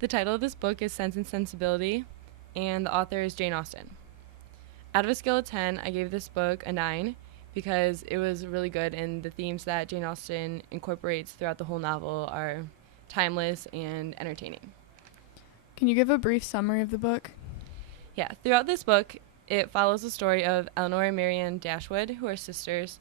The title of this book is Sense and Sensibility, and the author is Jane Austen. Out of a scale of 10, I gave this book a 9 because it was really good, and the themes that Jane Austen incorporates throughout the whole novel are timeless and entertaining. Can you give a brief summary of the book? Yeah, throughout this book, it follows the story of Eleanor and Marianne Dashwood, who are sisters,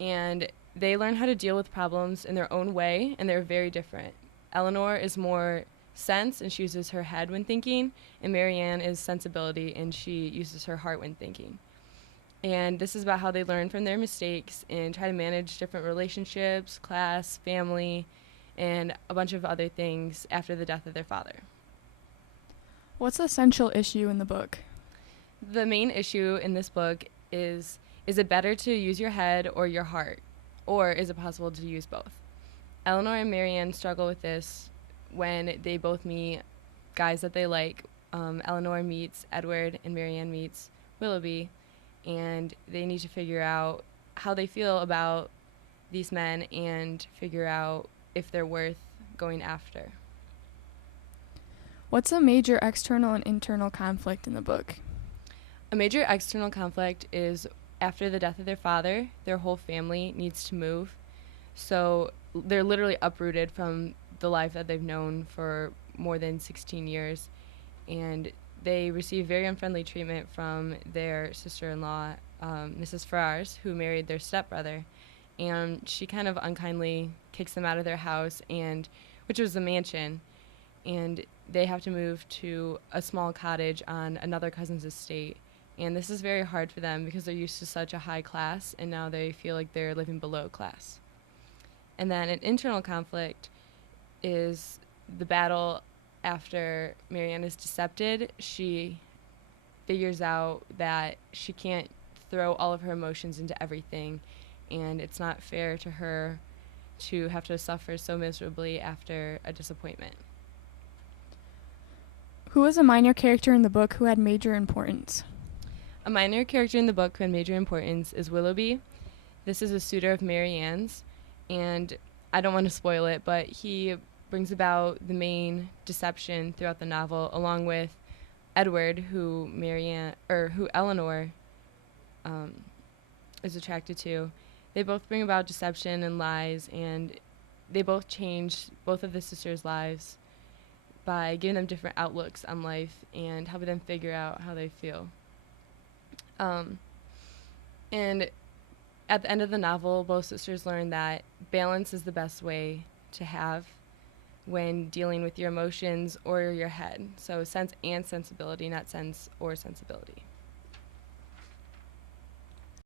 and they learn how to deal with problems in their own way, and they're very different. Eleanor is more sense, and she uses her head when thinking, and Marianne is sensibility, and she uses her heart when thinking. And this is about how they learn from their mistakes and try to manage different relationships, class, family, and a bunch of other things after the death of their father. What's the central issue in the book? The main issue in this book is it better to use your head or your heart? Or is it possible to use both? Eleanor and Marianne struggle with this when they both meet guys that they like. Eleanor meets Edward and Marianne meets Willoughby, and they need to figure out how they feel about these men and figure out if they're worth going after. What's a major external and internal conflict in the book? A major external conflict is after the death of their father, their whole family needs to move. So they're literally uprooted from the life that they've known for more than 16 years. And they receive very unfriendly treatment from their sister-in-law, Mrs. Ferrars, who married their stepbrother. And she kind of unkindly kicks them out of their house, and which was a mansion. And they have to move to a small cottage on another cousin's estate. And this is very hard for them because they're used to such a high class, and now they feel like they're living below class. And then an internal conflict is the battle after Marianne is decepted. She figures out that she can't throw all of her emotions into everything, and it's not fair to her to have to suffer so miserably after a disappointment. Who was a minor character in the book who had major importance? A minor character in the book who had major importance is Willoughby. This is a suitor of Marianne's, and I don't want to spoil it, but he brings about the main deception throughout the novel, along with Edward, who Eleanor is attracted to. They both bring about deception and lies, and they both change both of the sisters' lives by giving them different outlooks on life and helping them figure out how they feel. And at the end of the novel, both sisters learn that balance is the best way to have when dealing with your emotions or your head. So sense and sensibility, not sense or sensibility.